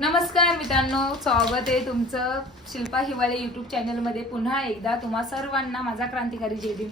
नमस्कार मित्रांनो, स्वागत आहे तुमचं शिल्पा हिवाळे यूट्यूब चॅनलमध्ये पुन्हा एकदा. तुम्हा सर्वांना माझा क्रांतिकारी जय भीम.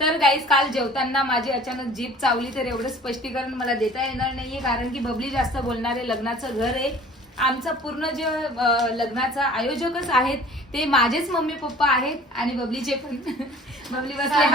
तर गाईज, काल जेवताना माझी अचानक जीभ चावली, तर एवढं स्पष्टीकरण मला देता येणार नाहीये, कारण की बबली जास्त बोलणारे लग्नाचं घर आहे. आमचं पूर्ण जे लग्नाचं आयोजकच आहेत ते माझेच मम्मी पप्पा आहेत आणि बबलीचे पण बबली बसले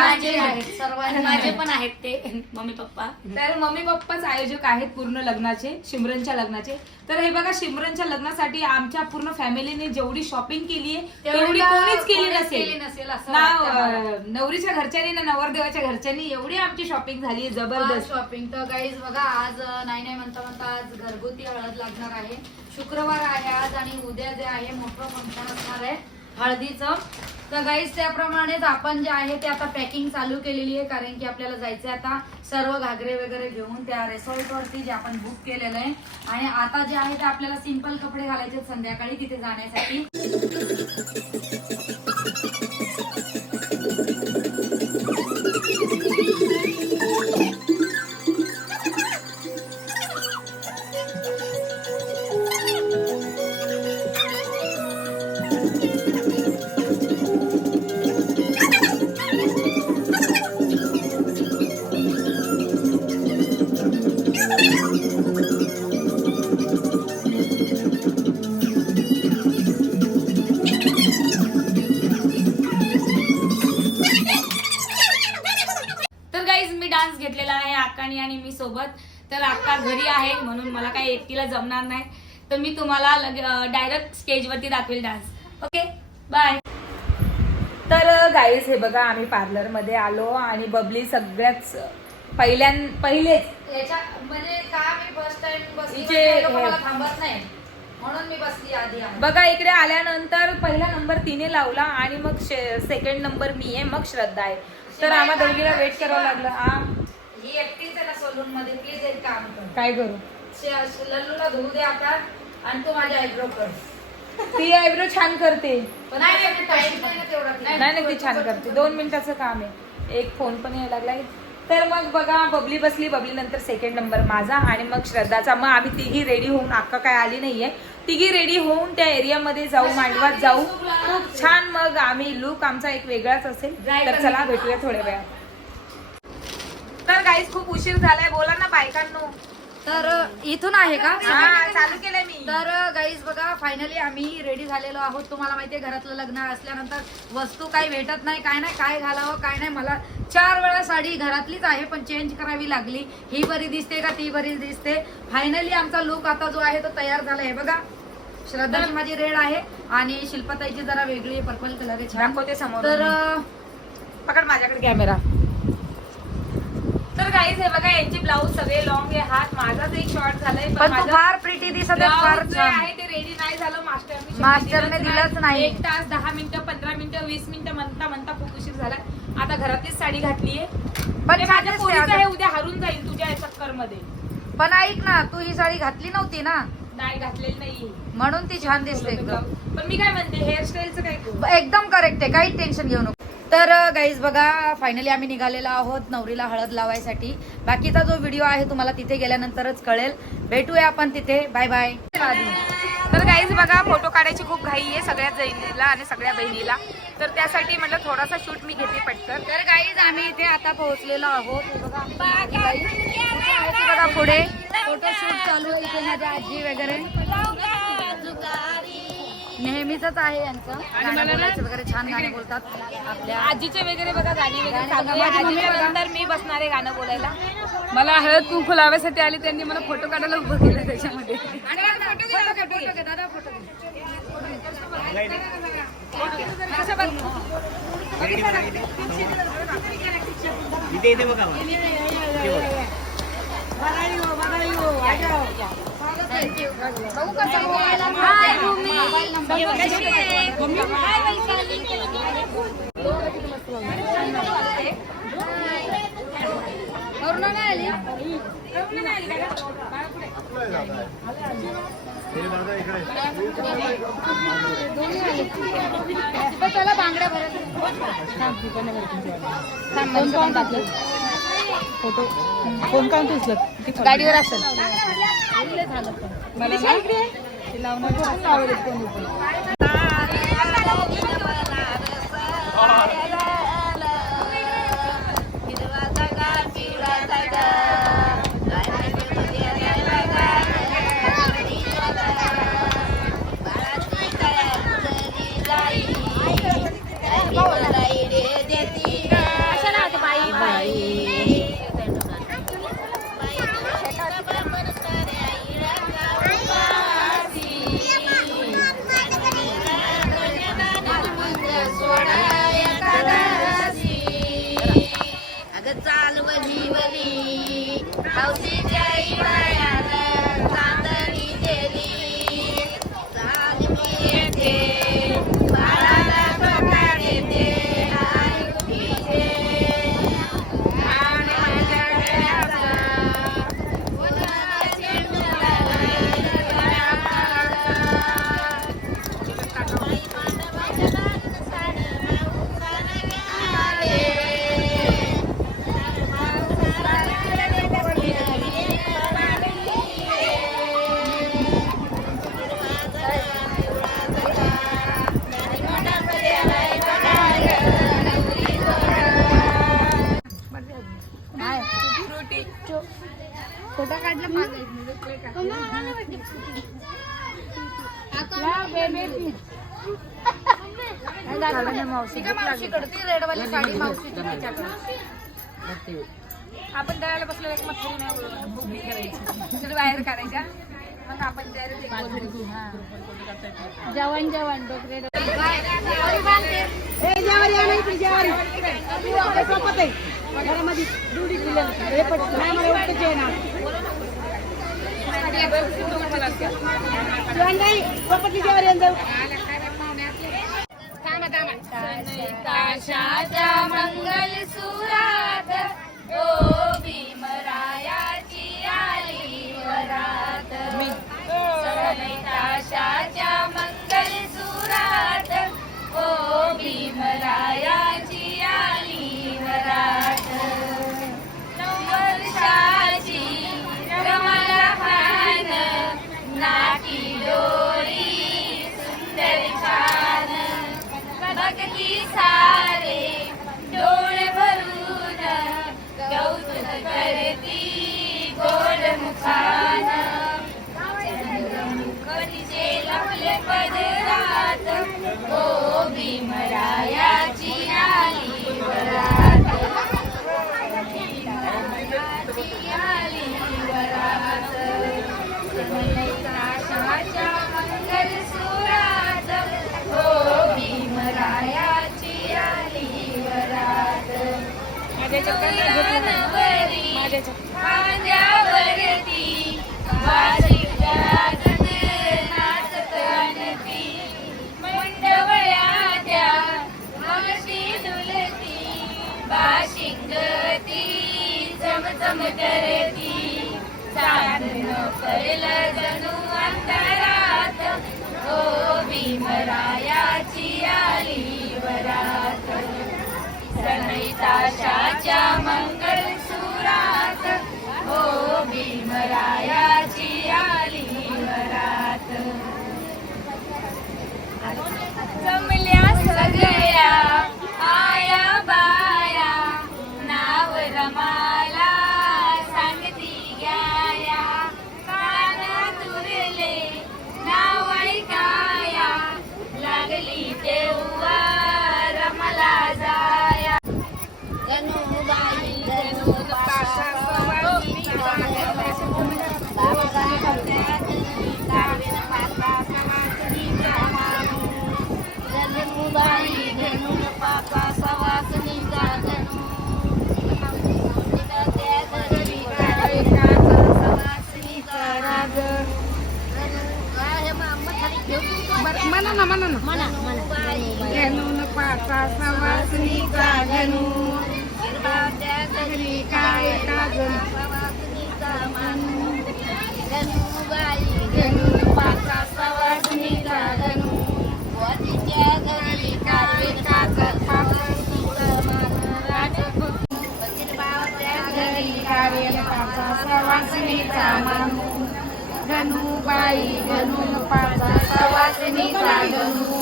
माझे पण आहेत ते मम्मी पप्पा. तर मम्मी पप्पाच आयोजक आहेत पूर्ण लग्नाचे, शिमरनच्या लग्नाचे. तर हे बघा, शिमरनच्या लग्नासाठी आमच्या पूर्ण फॅमिलीने जेवढी शॉपिंग केली आहे तेवढी कोणीच केली नसेल. ना नवरीच्या घरच्यांनी ना नवरदेवाच्या घरच्यांनी एवढी आमची शॉपिंग झाली आहे, जबरदस्त शॉपिंग. तर गाईज बघा, आज नाही म्हणता आज घरगुती हळद लागणार आहे. शुक्रवार आहे आज आणि उद्या जे आहे मोठं फंक्शन असणार आहे हळदीचं. तर गाईज त्याप्रमाणेच आपण जे आहे ते आता पॅकिंग चालू केलेली आहे, कारण की आपल्याला जायचंय आता सर्व घागरे वगैरे घेऊन त्या रिसॉर्टवरती जे आपण बुक केलेलं आहे. आणि आता जे आहे ते आपल्याला सिंपल कपडे घालायचे संध्याकाळी तिथे जाण्यासाठी. डान्स घेतलेला आहे अक्कानी आणि मी सोबत. तर अक्का घरी आहे म्हणून मला काही एकटीला जमणार नाही, तर मी तुम्हाला डायरेक्ट स्टेजवरती दाखवेल डान्स. Okay, bye. तर गाईज, हे बघा, आम्ही पार्लर मध्ये आलो आणि बबली सगळ्याच पहिलेच याच्या म्हणजे का मी फर्स्ट टाइम बसली थांबत नाही म्हणून मी बसली आधी. बघा, इकडे आल्यानंतर पहिला नंबर तिने लावला आणि मग सेकंड नंबर मी आहे, मग श्रद्धा आहे. तर आम्हाला दोघीला वेट करावं लागलं. ही एकटीच आहे ना सलून मध्ये, प्लीज एक काम कर. काय करू? लल्लूला धुवू दे आता आणि तू माझी आयब्रो कर. ती आयब्रो छान करते. नाही ती छान करते. 2 मिनिटाचं काम आहे. एक फोन पण यायला लागलाय. तर मग बघा, बबली बसली, बबली नंतर सेकंड नंबर माझा आणि मग श्रद्धाचा. मग आम्ही तिघी रेडी होऊन, अक्का काय आली नाहीये, तिघी रेडी होऊन त्या एरियामध्ये जाऊ, मांडवात जाऊ. खूप छान. मग आम्ही लुक आमचा एक वेगळाच असेल. तर चला भेटूया थोड्या वेळात. तर गाईज, खूप उशीर झालाय, बोला ना बायकांनो. तर इथून आहे का? चालू केलंय मी. तर गाईज बघा, फायनली आम्ही रेडी झालेलो आहोत. तुम्हाला माहितीये, घरातलं लग्न असल्यानंतर वस्तू काही भेटत नाही, काय नाही, काय घालावं काय नाही. मला 4 वेळा साडी घरातलीच आहे पण चेंज करावी लागली. ही बरी दिसते का ती बरी दिसते. फायनली आमचा लुक आता जो आहे तो तयार झाला आहे. बघा, श्रद्धाची माझी रेड आहे आणि शिल्पाताईची जरा वेगळी पर्पल कलर आहे. दाखवते समोर. तर पकड माझ्याकडे कॅमेरा. तर गाईज, हे बघा, यांची ब्लाऊज सगळे लॉंग आहे, हात माझाच एक शॉर्ट झालाय. पण फार प्रिटी दिसत आहे, फार छान आहे. ते रेडी नाही झालं, मास्टरने दिलंच नाही. 1 तास 10 मिनिटं 15 मिनिटं 20 मिनिटं म्हणता खूप उशीर झालाय. आता घरातलीच साडी घातलीये, पण माझ्या पोरीचं हे उद्या हरून जाईल तुझ्या चक्कर मध्ये. पण ऐक ना, तू ही साडी घातली नव्हती ना? नाही, घातलेली नाहीये म्हणून ती छान दिसते एकदम. पण मी काय म्हणते, हेअरस्टाईलचं काय करू? एकदम करेक्ट आहे, काही टेन्शन घेऊ नको. तर गाईज बघा, फायनली आम्ही निघालेलो आहोत नवरीला हळद लावायसाठी. बाकीचा जो व्हिडिओ आहे तुम्हाला तिथे गेल्यानंतरच कळेल. भेटूया आपण तिथे. Bye bye. तर गाईज बघा, फोटो काढायची खूप घाई आहे सगळ्या जैनीला आणि सगळ्या बहिणीला. तर त्यासाठी म्हटलं थोडासा शूट मी घेते पटकन. तर गाईज, आम्ही इथे आता पोहोचलेलो आहोत. बघा पुढे फोटोशूट चालू आहे. इथे माझ्या आजी वगैरे नेहमीच आहे यांचं. गाणं बोलायचं वगैरे, छान गाणे बोलतात आपल्या आजीचे वगैरे बघा, गाणी वगैरे. नंतर मी बसणार आहे गाणं बोलायला. मला हळद कुंकू लावायसाठी आली, त्यांनी मला फोटो काढायला उभं केलं त्याच्यामध्ये. दादा फोटो थँक्यू. हाय भूमी, कशी आहे? करुणा नाही आली? त्याला बांगड्या भरत फोटो कोण काउंट उचलत गाडीवर असेल. ते लावणार पण लावले कोणी पण. फोटो काढला मावशीकडे रेडवाली साडी मावशी आपण दळायला बसलो एक मथुरी नाही बोलत करायची बाहेर काढायच्या मग आपण जेवण जेवण डोकरे घरामध्ये दुडी काशाच्या मंगल सुरात ओ भीमरायाची आली वरात काशाच्या मंगल सुरात ओ भीमरायाची आली वरात वर्षाची कमलहान नाकी डोळी सुंदर छान भक्ती सारे डोळे भरून कौतुक करती गोड मुखान चंद्रमुखीचे लपले पदरात ओ भीमरायाची आली वरात आली वरात काशाच्या मंगल सुरात ओ भीमरायाची आली वरात खांद्यावरती वाजित गाजत नाचत आणती मंडवळ्या त्या माशी डुलती बाशिंगती चमचम करती चांदण पडलं जणू अंतरात ओ भीमरायाची आली वरात ताशाच्या मंगल सुरात ओ भीमरायाची आली वरात जमल्या सगळ्या आया बाया नाव रमाला सांगती गाया कान तुरले नाव ऐकाया लागली तेव्हा रमला जाया गणून पाचा सवासनीचा गणू काय गणू पाचा सवासनीचा गणू सवासनीचा मानू गणूबाई गणू सुवासिनीचा गणू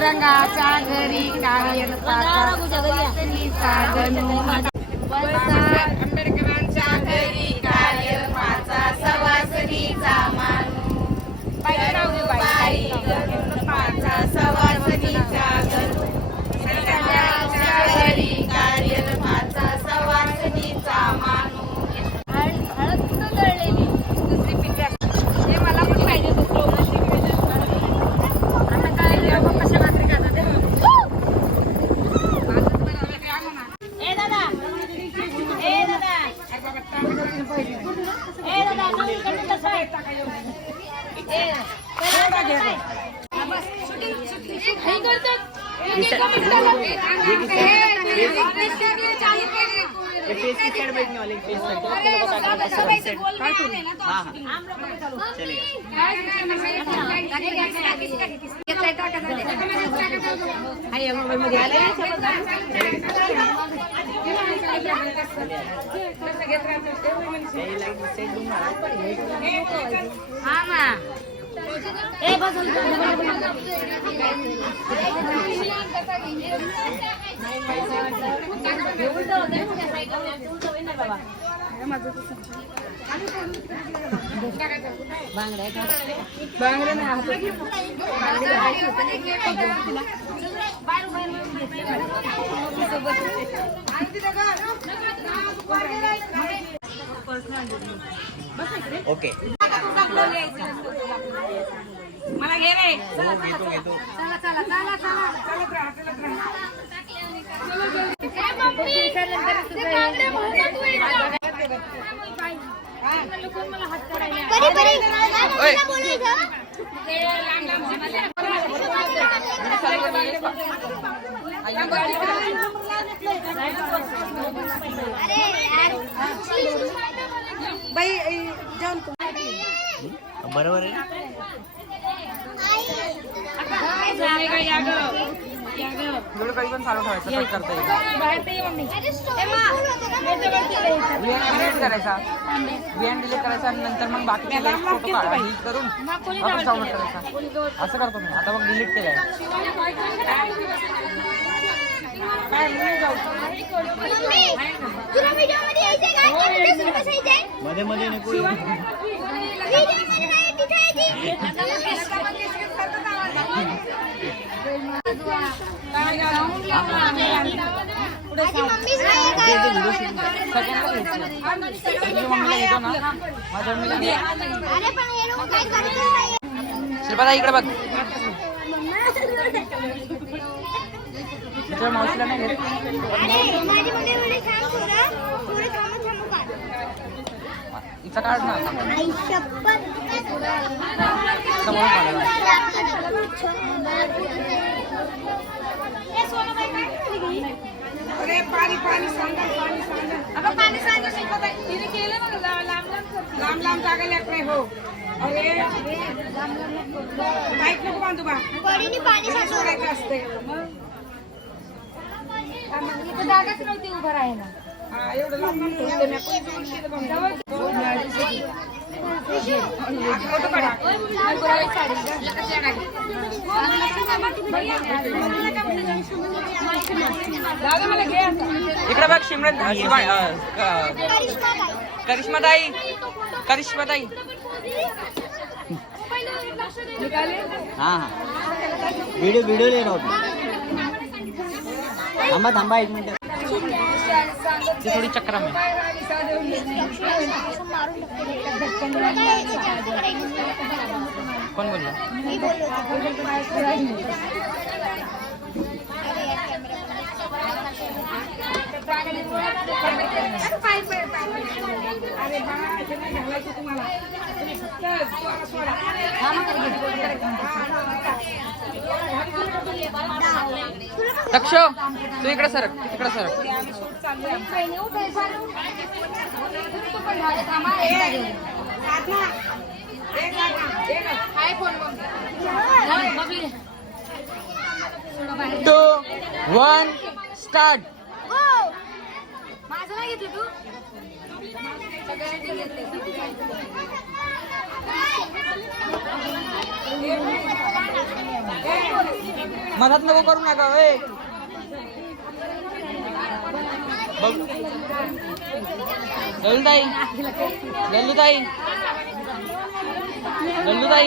रंगाच्या घरी कायरपाचा सुवासिनीचा गणू आंबेडकरांच्या घरी कायरपाचा सवासनीचा मानू बाई गणपाचा सवासनीचा गणू रंगाच्या घरी कायरपाचा सवासनीचा मानू हळद कुठं जळलेली दुसरी पिक्चर हे मला पण पाहिजे आता काय कशा रात्री खातात ओके मला घे रे बरोबर आहे एवढं काही पण चालू ठेवायचं कट करता येईल करायचा बियाण डिलीट करायचा आणि नंतर मग बाकीचे फोटो डिलीट करून वापस डाउनलोड करायचा असं करतो मी आता मग डिलीट केलंय मध्ये मध्ये नको शिल्पा इकडे बघ तुझ्या मावशीला नाही घेत इचा काढ ना समोर अरे पाणी पाणी सांगा अगं पाणी सांगा शिकवताय तिने केलं ना लांब लांब जागा लेकरे हो अरे माईक नको बांधू बा सोडायचं असते इथं जागाच नव्हती उभं राहायला हा एवढं लांब फोटो काढा मला घे इकडे बघ सिमरन करिश्माताई करिश्माताई हाँ हाँ वीडियो वीडियो ले रहा हूँ थांबा थांबा एक मिनट ती थोडी चक्रा में कौन बोल दक्ष तू इकडे सरक तिकडे सरक टू वन स्टार्ट माझं नाही घेतलं तू मधात नको करू नका ए. बघ लल्लूताई लल्लूताई लल्लूताई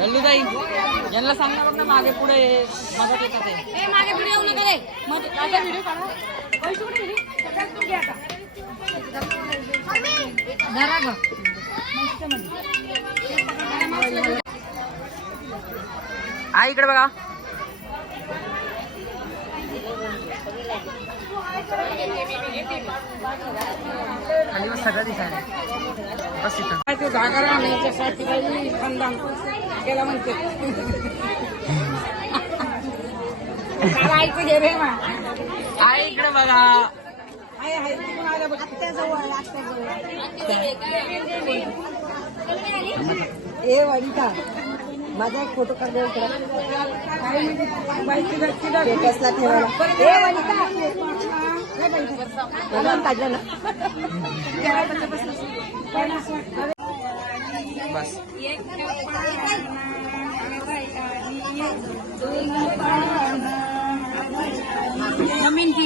लल्लूताई यांना सांग ना बघ ना मागे पुढे मधात येतात ते. मागे पुढे येऊ नका रे. व्हिडिओ काढा. आई इकडे बघा. खाली बस सगळं दिसायला बस इथं. जागा राहण्याच्यासाठी खानदान केला म्हणते चालायचं घे रे मा. आई इकडे बघा. आहे आहे तिकडून आल्या बघ आत्याजवळ ए वनिता माझा एक फोटो काढ स्टेटसला ठेवायला. ए वनिता काढला ना बस जमीन ती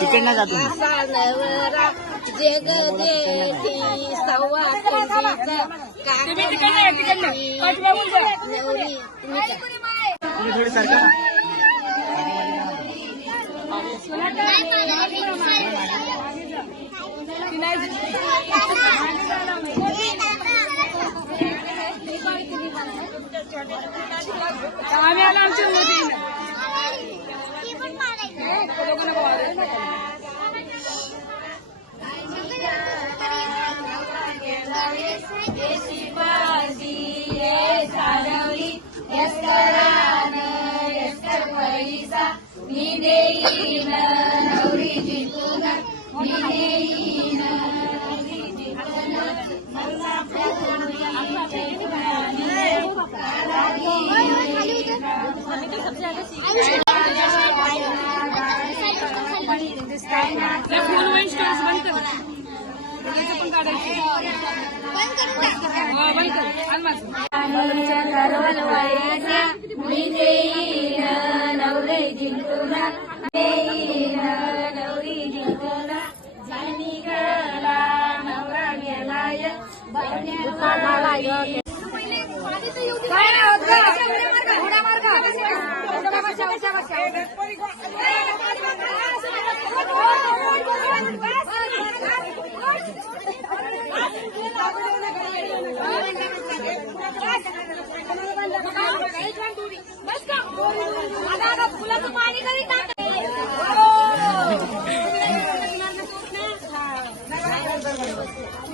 तिकडनं जा तुम्ही. तुम्ही थोडी सरका ना.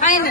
आहे ना